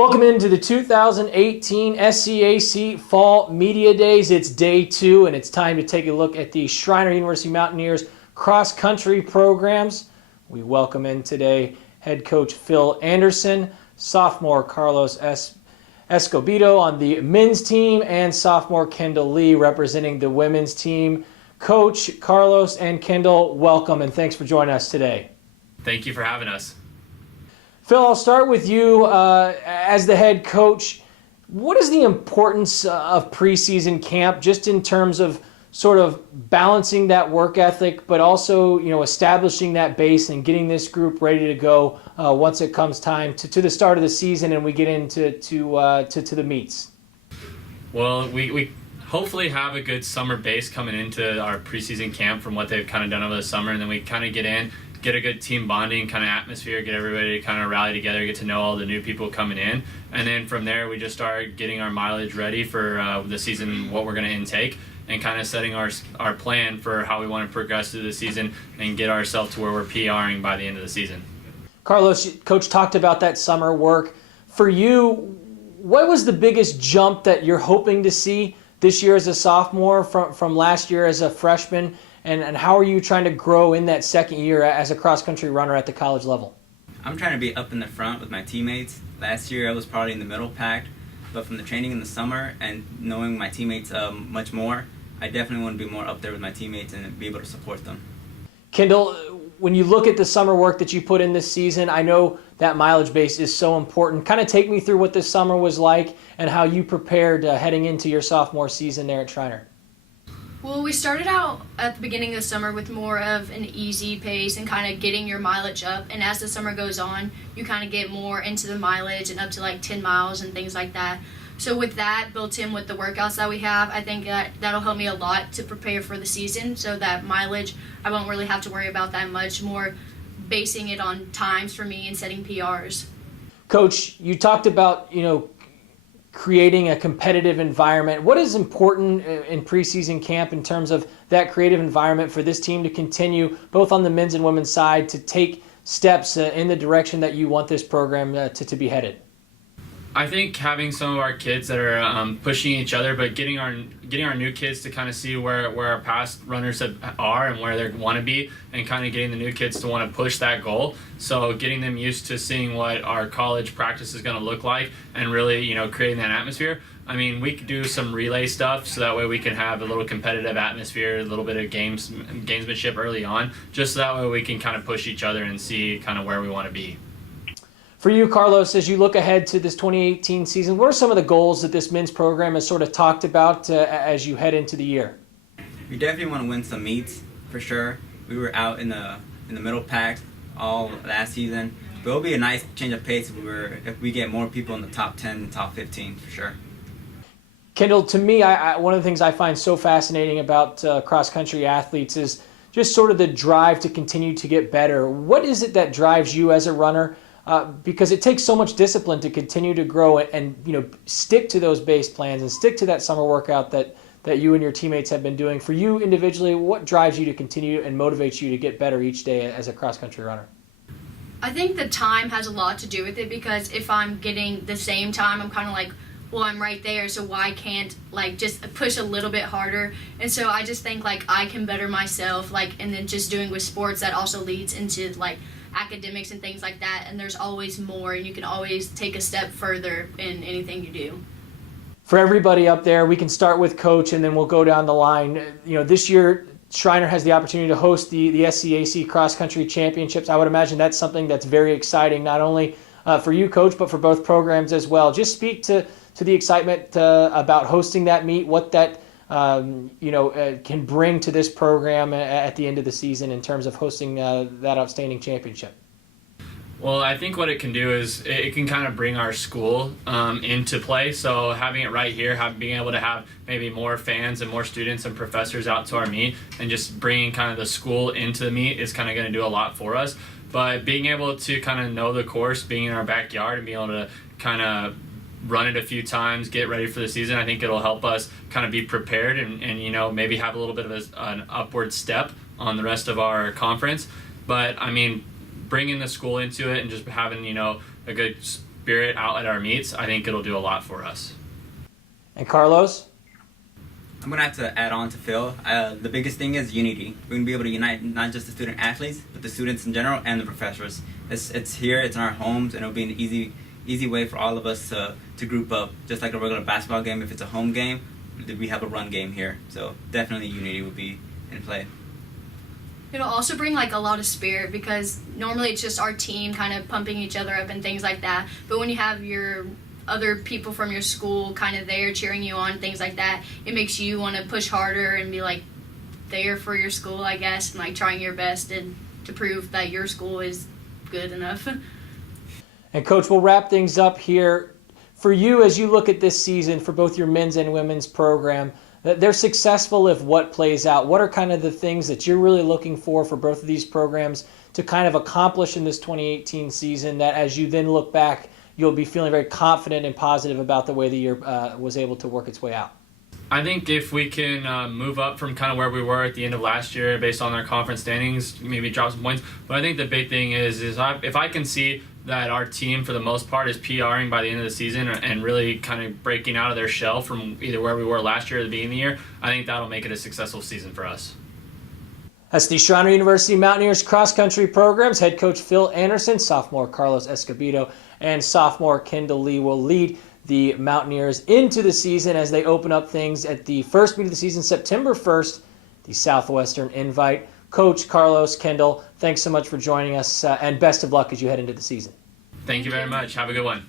Welcome into the 2018 SCAC Fall Media Days. It's day 2, and it's time to take a look at the Schreiner University Mountaineers cross-country programs. We welcome in today head coach Phil Anderson, sophomore Carlos Escobedo on the men's team, and sophomore Kendall Lee representing the women's team. Coach, Carlos, and Kendall, welcome, and thanks for joining us today. Thank you for having us. Phil, I'll start with you as the head coach. What is the importance of preseason camp, just in terms of sort of balancing that work ethic, but also, establishing that base and getting this group ready to go once it comes time to the start of the season and we get into to the meets? Well, we hopefully have a good summer base coming into our preseason camp from what they've kind of done over the summer, and then we kind of get a good team bonding kind of atmosphere, get everybody to kind of rally together, get to know all the new people coming in. And then from there, we just start getting our mileage ready for the season, what we're going to intake, and kind of setting our plan for how we want to progress through the season and get ourselves to where we're PRing by the end of the season. Carlos, Coach talked about that summer work. For you, what was the biggest jump that you're hoping to see this year as a sophomore from last year as a freshman? And how are you trying to grow in that second year as a cross-country runner at the college level? I'm trying to be up in the front with my teammates. Last year I was probably in the middle pack, but from the training in the summer and knowing my teammates much more, I definitely want to be more up there with my teammates and be able to support them. Kendall, when you look at the summer work that you put in this season, I know that mileage base is so important. Kind of take me through what this summer was like and how you prepared heading into your sophomore season there at Schreiner. Well, we started out at the beginning of the summer with more of an easy pace and kind of getting your mileage up. And as the summer goes on, you kind of get more into the mileage and up to like 10 miles and things like that. So with that built in with the workouts that we have, I think that'll help me a lot to prepare for the season. So that mileage, I won't really have to worry about that much, more basing it on times for me and setting PRs. Coach, you talked about, creating a competitive environment. What is important in preseason camp in terms of that creative environment for this team to continue, both on the men's and women's side, to take steps in the direction that you want this program to be headed? I think having some of our kids that are pushing each other, but getting our new kids to kind of see where our past runners are and where they want to be, and kind of getting the new kids to want to push that goal. So getting them used to seeing what our college practice is going to look like and really, creating that atmosphere. I mean, we could do some relay stuff so that way we can have a little competitive atmosphere, a little bit of gamesmanship early on, just so that way we can kind of push each other and see kind of where we want to be. For you, Carlos, as you look ahead to this 2018 season, what are some of the goals that this men's program has sort of talked about as you head into the year? We definitely want to win some meets, for sure. We were out in the middle pack all last season, but it'll be a nice change of pace if we get more people in the top 10, top 15, for sure. Kendall, to me, one of the things I find so fascinating about cross-country athletes is just sort of the drive to continue to get better. What is it that drives you as a runner? Because it takes so much discipline to continue to grow and stick to those base plans and stick to that summer workout that you and your teammates have been doing. For you individually, what drives you to continue and motivates you to get better each day as a cross-country runner? I think the time has a lot to do with it, because if I'm getting the same time, I'm kind of like, well, I'm right there, so why can't just push a little bit harder? And so I just think I can better myself, and then just doing with sports, that also leads into academics and things like that, and there's always more, and you can always take a step further in anything you do. For everybody up there, we can start with Coach and then we'll go down the line. This year Schreiner has the opportunity to host the SCAC Cross Country Championships. I would imagine that's something that's very exciting, not only for you, Coach, but for both programs as well. Just speak to the excitement about hosting that meet, what that can bring to this program at the end of the season in terms of hosting that outstanding championship. Well, I think what it can do is it can kind of bring our school into play. So having it right here, being able to have maybe more fans and more students and professors out to our meet, and just bringing kind of the school into the meet is kind of going to do a lot for us. But being able to kind of know the course, being in our backyard and being able to kind of run it a few times, get ready for the season, I think it'll help us kind of be prepared and maybe have a little bit of an upward step on the rest of our conference. But I mean, bringing the school into it and just having a good spirit out at our meets, I think it'll do a lot for us. And Carlos? I'm going to have to add on to Phil. The biggest thing is unity. We're going to be able to unite not just the student athletes, but the students in general and the professors. It's here, it's in our homes, and it'll be an easy way for all of us to group up. Just like a regular basketball game, if it's a home game, we have a run game here. So definitely unity will be in play. It'll also bring like a lot of spirit, because normally it's just our team kind of pumping each other up and things like that. But when you have your other people from your school kind of there cheering you on, things like that, it makes you want to push harder and be like there for your school, I guess, and like trying your best and to prove that your school is good enough. And Coach, we'll wrap things up here. For you, as you look at this season for both your men's and women's program, that they're successful if what plays out. What are kind of the things that you're really looking for both of these programs to kind of accomplish in this 2018 season, that as you then look back, you'll be feeling very confident and positive about the way the year was able to work its way out? I think if we can move up from kind of where we were at the end of last year based on our conference standings, maybe drop some points. But I think the big thing is if I can see that our team, for the most part, is PRing by the end of the season and really kind of breaking out of their shell from either where we were last year or the beginning of the year, I think that'll make it a successful season for us. That's the Schreiner University Mountaineers cross-country programs. Head coach Phil Anderson, sophomore Carlos Escobedo, and sophomore Kendall Lee will lead the Mountaineers into the season as they open up things at the first meet of the season, September 1st, the Southwestern Invite. Coach, Carlos, Kendall, thanks so much for joining us, and best of luck as you head into the season. Thank you very much. Have a good one.